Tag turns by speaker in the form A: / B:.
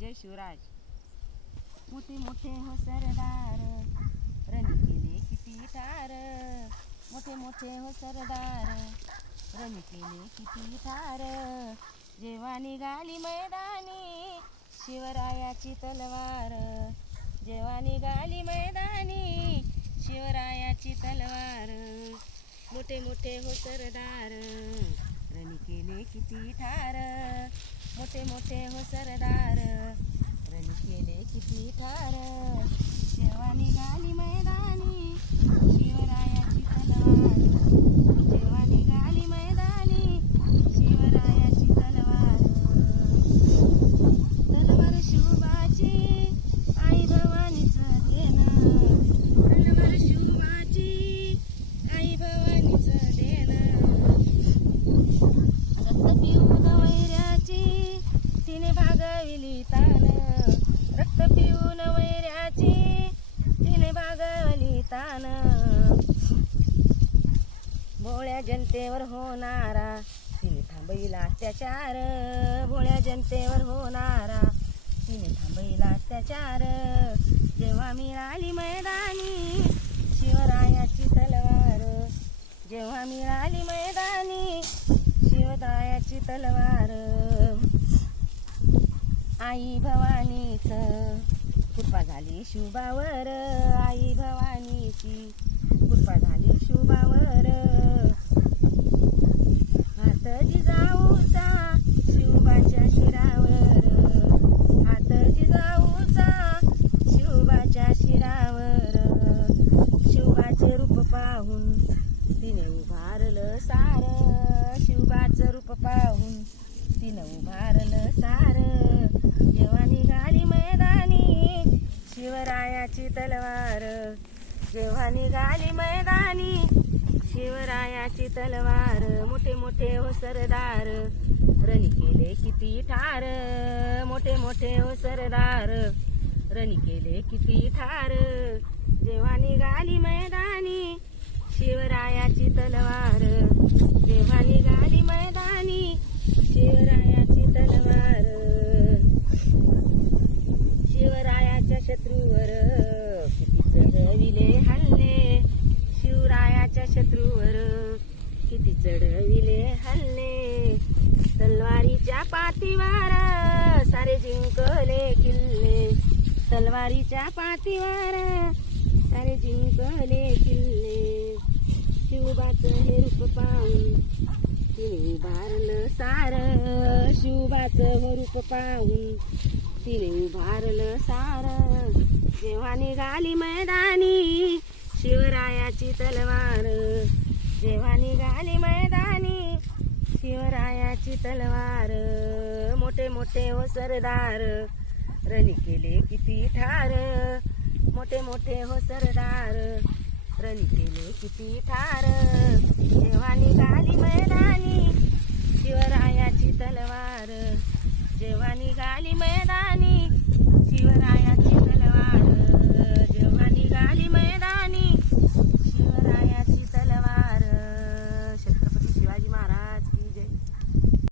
A: जय शिवराज. मोठे मोठे हो सरदार रणी केले किती ठार मोठे मोठे हो सरदार रणी केले किती थार जेव्हा निघाली मैदानी शिवरायाची तलवार. जेव्हा निघाली मैदानी शिवरायाची तलवार. मोठे मोठे हो सरदार रणी केले किती ठार मोठे मोठे हो सरदार रणी केले किती ठार जेव्हा निघाली मै शिवरायाची तलवार जेव्हा निघाली मैदानी शिवरायाची तलवार तलवार शिवबाची आई भवानीचं देणं तलवार शिवबाची आई भवानीचं देणं रक्त पिऊन वैऱ्याची तिने भागविली तान रक्त पिऊन वैऱ्याची तिने भागवली तान भोळ्या जनतेवर होणारा तिने थांबईला अत्याचार. भोळ्या जनतेवर होणारा तिने थांबईला अत्याचार. जेव्हा मिळाली मैदानी शिवरायाची तलवार. जेव्हा मिळाली मैदानी शिवरायाची तलवार. आई भवानीचं. कृपा झाली शुभावर आई भवानीची. कृपा झाली शुभावर. हात जिजाऊचा शिवबाच्या शिरावर. हात जिजाऊचा शिवबाच्या शिरावर. शिवबाचे रूप पाहून तिने उभारलं सार. शिवबाचं रूप पाहून तिनं उभारलं सार जेव्हा निघाली मैदानी शिवरायाची तलवार. जेव्हा निघाली मैदानी शिवरायाची तलवार. मोठे मोठे हो सरदार. रणी केले किती ठार. मोठे मोठे हो सरदार. रणी केले किती ठार. जेव्हा निघाली मैदानी शिवरायाची तलवार. जेव्हा निघाली मैदानी शिवरायाची तलवार शिवरायाच्या शत्रूवर किती चढविले हल्ले. शिवरायाच्या शत्रूवर किती चढविले हल्ले. तलवारीच्या पातीवार सारे जिंकले किल्ले. तलवारीच्या पातीवार सारे जिंकले किल्ले. शिवबाचं हे रूप पाहून तिने उभारलं सार. शिवबाचं हे रूप पाहून तिने उभारलं सार. जेव्हा निघाली मैदानी शिवरायाची तलवार. जेव्हा निघाली मैदानी शिवरायाची तलवार. मोठे मोठे हो सरदार रणी केले किती ठार. मोठे मोठे हो सरदार रणी केले किती ठार. जेव्हा निघाली मैदानी शिवरायाची तलवार.